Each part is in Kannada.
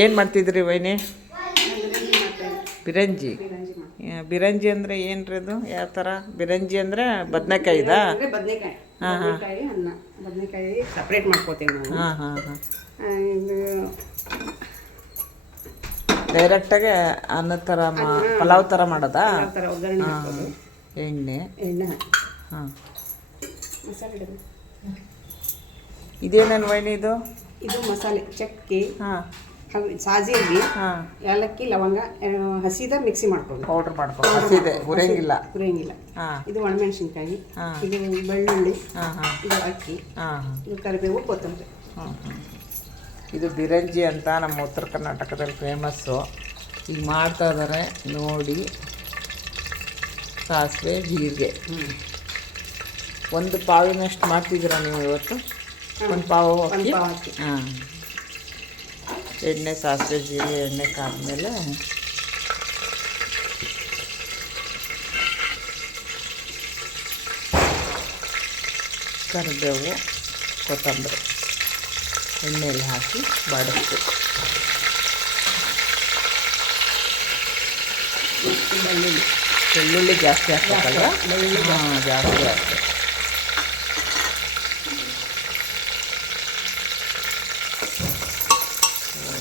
ಏನು ಮಾಡ್ತಿದ್ರಿ ವೈನಿ? ಬಿರಂಜಿ. ಬಿರಂಜಿ ಅಂದರೆ ಏನು ರೀ ಅದು? ಯಾವ ಥರ ಬಿರಂಜಿ ಅಂದರೆ ಬದನೆಕಾಯಿದಾ? ಬದನೆಕಾಯಿ. ಹಾಂ ಹಾಂ. ಅನ್ನ ಬದನೆಕಾಯಿ ಸಪ್ರೇಟ್ ಮಾಡ್ಕೋತೀವಿ ನಾವು. ಹಾಂ ಹಾಂ ಹಾಂ. ಇದು ಡೈರೆಕ್ಟಾಗೆ ಅನ್ನದ ಥರ ಪಲಾವ್ ಥರ ಮಾಡೋದಾ? ಆ ಥರ ಒಗ್ಗರಣೆ ಹಾಕೋದು. ಎಣ್ಣೆ ಹಾಂ. ಮಸಾಲೆ ಇಡೋದು. ಇದೇನೇನು ವೈನಿ ಇದು? ಇದು ಮಸಾಲೆ ಚಕ್ಕೆ, ಹಾಂ, ಸಾಜೀರಿಗೆ, ಹಾಂ, ಏಲಕ್ಕಿ, ಲವಂಗ ಹಸಿದ ಮಿಕ್ಸಿ ಮಾಡ್ಕೊಂಡು ಪೌಡ್ರ್ ಮಾಡ್ಕೊಂಡು ಹಸಿದೆ ಹುರಿಯಂಗಿಲ್ಲ. ಹಾಂ. ಇದು ಒಣಮೆಣಸಿನ್ಕಾಯಿ, ಇದು ಬೆಳ್ಳುಳ್ಳಿ, ಹಾಂ ಹಾಂ, ಇದು ಅಕ್ಕಿ, ಹಾಂ ಹಾಂ, ಇದು ಕರಿಬೇವು, ಕೊತ್ತಂಬರಿ. ಹಾಂ ಹಾಂ. ಇದು ಬಿರಂಜಿ ಅಂತ ನಮ್ಮ ಉತ್ತರ ಕರ್ನಾಟಕದಲ್ಲಿ ಫೇಮಸ್ಸು. ಈಗ ಮಾಡ್ತಾ ಇದ್ದಾರೆ ನೋಡಿ. ಸಾಸಿವೆ, ಜೀರಿಗೆ. ಒಂದು ಪಾವಿನಷ್ಟು ಮಾಡ್ತಿದ್ದೀರಾ ನೀವು ಇವತ್ತು? ಒಂದು ಪಾವು ಅಕ್ಕಿ. ಹಾಂ. ಎಣ್ಣೆ, ಸಾಸಿವೆ, ಜೀರಿಗೆ ಎಣ್ಣೆ ಕಾದ್ಮೇಲೆ ಕರಿಬೇವು, ಕೊತ್ತಂಬರಿ ಎಣ್ಣೆಯಲ್ಲಿ ಹಾಕಿ ಬಾಡಿಸ್ಬೇಕು. ಬೆಳ್ಳುಳ್ಳಿ ಜಾಸ್ತಿ ಹಾಕ್ಬೇಕಲ್ಲ? ಹಾಂ, ಜಾಸ್ತಿ ಹಾಕ್ಬೇಕು.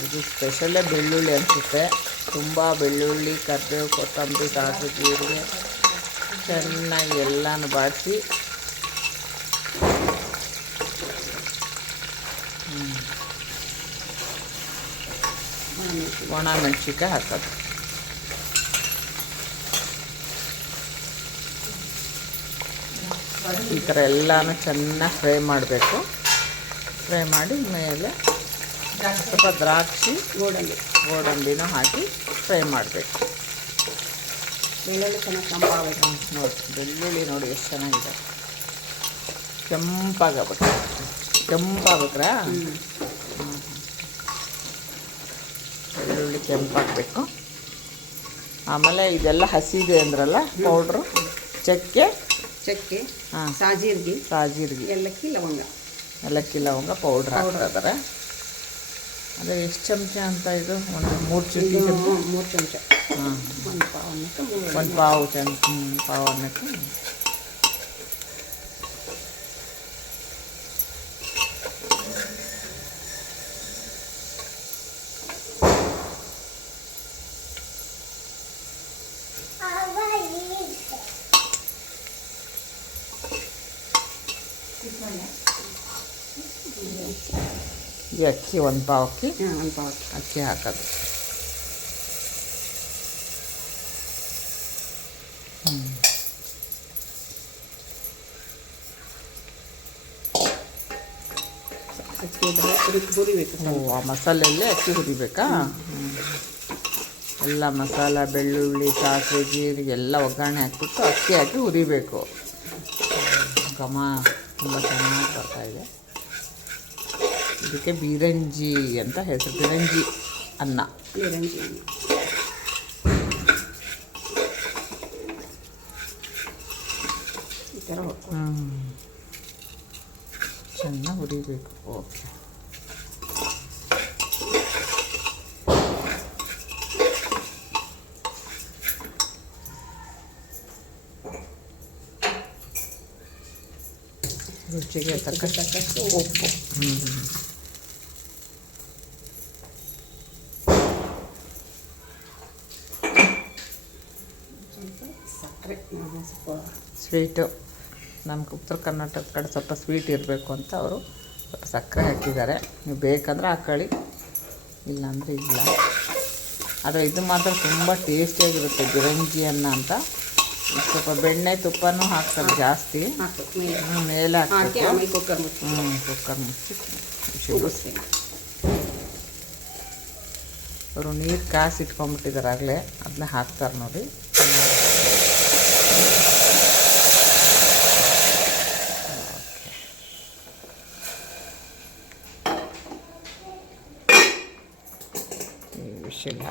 ಇದು ಸ್ಪೆಷಲ್ಲೇ ಬೆಳ್ಳುಳ್ಳಿ ಅನಿಸುತ್ತೆ. ತುಂಬ ಬೆಳ್ಳುಳ್ಳಿ, ಕರಿಬೇವು, ಕೊತ್ತಂಬರಿ, ಸಾಸಿವೆ, ಜೀರಿಗೆ ಚೆನ್ನಾಗಿ ಎಲ್ಲನೂ ಬಾಡಿಸಿ ಒಣ ಮೆಣಸಿನ್ಕಾಯಿ ಹಾಕೋದು. ಈ ಥರ ಎಲ್ಲನೂ ಚೆನ್ನಾಗಿ ಫ್ರೈ ಮಾಡಬೇಕು. ಫ್ರೈ ಮಾಡಿ ಮೇಲೆ ಸ್ವಲ್ಪ ದ್ರಾಕ್ಷಿ, ಗೋಡಂಬಿನೂ ಹಾಕಿ ಫ್ರೈ ಮಾಡಬೇಕು. ಬೆಳ್ಳುಳ್ಳಿ ಚೆನ್ನಾಗಿ ಕೆಂಪಾಗಬೇಕು. ನೋಡಿ ಬೆಳ್ಳುಳ್ಳಿ ನೋಡಿ ಎಷ್ಟು ಚೆನ್ನಾಗಿದೆ. ಕೆಂಪಾಗಬೇಕು. ಕೆಂಪಾಗ್ಬೇಕ್ರಾ? ಬೆಳ್ಳುಳ್ಳಿ ಕೆಂಪಾಗಬೇಕು. ಆಮೇಲೆ ಇದೆಲ್ಲ ಹಸಿದೆ ಅಂದ್ರಲ್ಲ ಪೌಡ್ರು. ಚಕ್ಕೆ, ಹಾಂ, ಸಾಜೀರಿಗೆ, ಏಲಕ್ಕಿ, ಲವಂಗ ಪೌಡ್ರ್ ಹಾಕ್ತಾರೆ. ಅದೇ ಎಷ್ಟು ಚಮಚ ಅಂತ ಇದು? ಒಂದು 3 ಚಮಚ. 3 ಚಮಚ. ಹಾಂ, ಒಂದು ಪಾವು ಅನ್ನಕ್ಕೆ. ಈ ಅಕ್ಕಿ ಒಂದು ಪಾವು ಅಕ್ಕಿ ಹಾಕೋದು. ಆ ಮಸಾಲೆಯಲ್ಲೇ ಅಕ್ಕಿ ಹುರಿಬೇಕಾ? ಎಲ್ಲ ಮಸಾಲ, ಬೆಳ್ಳುಳ್ಳಿ, ಸಾಸಿವೆ, ಜೀರಿಗೆ ಎಲ್ಲ ಒಗ್ಗರಣೆ ಹಾಕ್ಬಿಟ್ಟು ಅಕ್ಕಿ ಹಾಕಿ ಹುರಿಬೇಕು. ಘಮ ತುಂಬ ಚೆನ್ನಾಗಿ ಬರ್ತಾಯಿದೆ. ಇದಕ್ಕೆ ಬಿರಂಜಿ ಅಂತ ಹೆಸರು. ಬಿರಂಜಿ ಅನ್ನ. ಚೆನ್ನಾಗಿ ಹುರಿಬೇಕು. ಓಕೆ. ರುಚಿಗೆ ತಕ್ಕಷ್ಟು ಉಪ್ಪು. ಸ್ವೀಟು ನಮ್ಮ ಉತ್ತರ ಕರ್ನಾಟಕ ಕಡೆ ಸ್ವಲ್ಪ ಸ್ವೀಟ್ ಇರಬೇಕು ಅಂತ ಅವರು ಸ್ವಲ್ಪ ಸಕ್ಕರೆ ಹಾಕಿದ್ದಾರೆ. ನೀವು ಬೇಕಂದ್ರೆ ಹಾಕೊಳ್ಳಿ, ಇಲ್ಲಾಂದರೆ ಇಲ್ಲ. ಆದರೆ ಇದು ಮಾತ್ರ ತುಂಬ ಟೇಸ್ಟಿಯಾಗಿರುತ್ತೆ ಬಿರಂಜಿ ಅನ್ನ ಅಂತ. ಸ್ವಲ್ಪ ಬೆಣ್ಣೆ ತುಪ್ಪನೂ ಹಾಕ್ತಾರೆ ಜಾಸ್ತಿ. ಮೇಲೆ ಹಾಕಬೇಕು. ಕುಕ್ಕರ್ ಮುಚ್ಚಿ ಅವರು ನೀರು ಕಾಸಿ ಇಟ್ಕೊಂಡ್ಬಿಟ್ಟಿದ್ದಾರೆ ಆಗಲೇ, ಅದನ್ನ ಹಾಕ್ತಾರೆ ನೋಡಿ. ವಿಷಲ್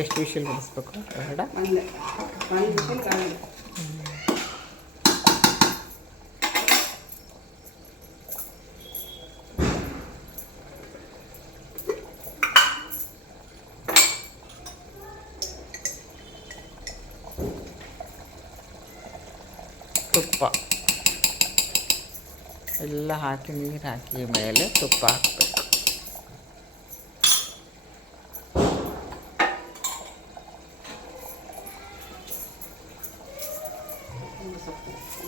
ಎಷ್ಟು ವಿಷಲ್ ಬಿಡಿಸ್ಬೇಕು? 2. ಎಲ್ಲ ಹಾಕಿ ನೀರು ಹಾಕಿ ಮೇಲೆ ತುಪ್ಪ ಹಾಕಬೇಕು.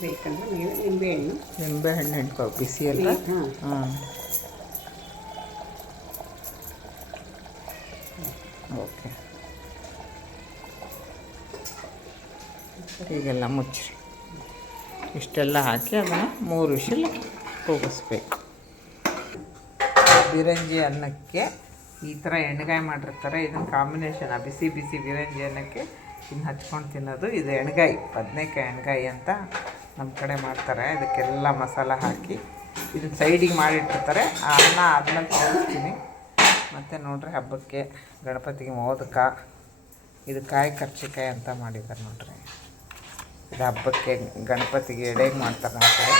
ಬೇಕಂದ್ರೆ ಮೇಲೆ ನಿಂಬೆಹಣ್ಣು ಹಿಂಡ್ಕೊ ಬಿಸಿಯಲ್ಲ. ಹಾಂ ಓಕೆ. ಹೀಗೆಲ್ಲ ಮುಚ್ಚ್ರಿ. ಇಷ್ಟೆಲ್ಲ ಹಾಕಿ ಅದನ್ನು 3 ವಿಷಲ್ ಕೂಗಿಸ್ಬೇಕು. ಬಿರಂಜಿ ಅನ್ನಕ್ಕೆ ಈ ಥರ ಎಣ್ಗಾಯಿ ಮಾಡಿರ್ತಾರೆ. ಇದನ್ನು ಕಾಂಬಿನೇಷನ್ ಬಿಸಿ ಬಿಸಿ ಬಿರಂಜಿ ಅನ್ನಕ್ಕೆ ಇನ್ನು ಹಚ್ಕೊಂಡು ತಿನ್ನೋದು. ಇದು ಎಣ್ಗಾಯಿ, ಬದನೇಕಾಯಿ ಎಣ್ಗಾಯಿ ಅಂತ ನಮ್ಮ ಕಡೆ ಮಾಡ್ತಾರೆ. ಇದಕ್ಕೆಲ್ಲ ಮಸಾಲ ಹಾಕಿ ಇದನ್ನು ಸೈಡಿಗೆ ಮಾಡಿಟ್ಟಿರ್ತಾರೆ. ಆ ಅನ್ನ ಆದ್ಮೇಲೆ ತೋರಿಸ್ತೀನಿ. ಮತ್ತು ನೋಡ್ರಿ, ಹಬ್ಬಕ್ಕೆ ಗಣಪತಿಗೆ ಮೋದಕ, ಇದು ಕಾಯಿ ಕರ್ಚಿಕಾಯಿ ಅಂತ ಮಾಡಿದ್ದಾರೆ ನೋಡ್ರಿ. ಇದು ಹಬ್ಬಕ್ಕೆ ಗಣಪತಿಗೆ ಎಡೆಗೆ ಮಾಡ್ತಾರೆ ನಮ್ಮ ಕಡೆ.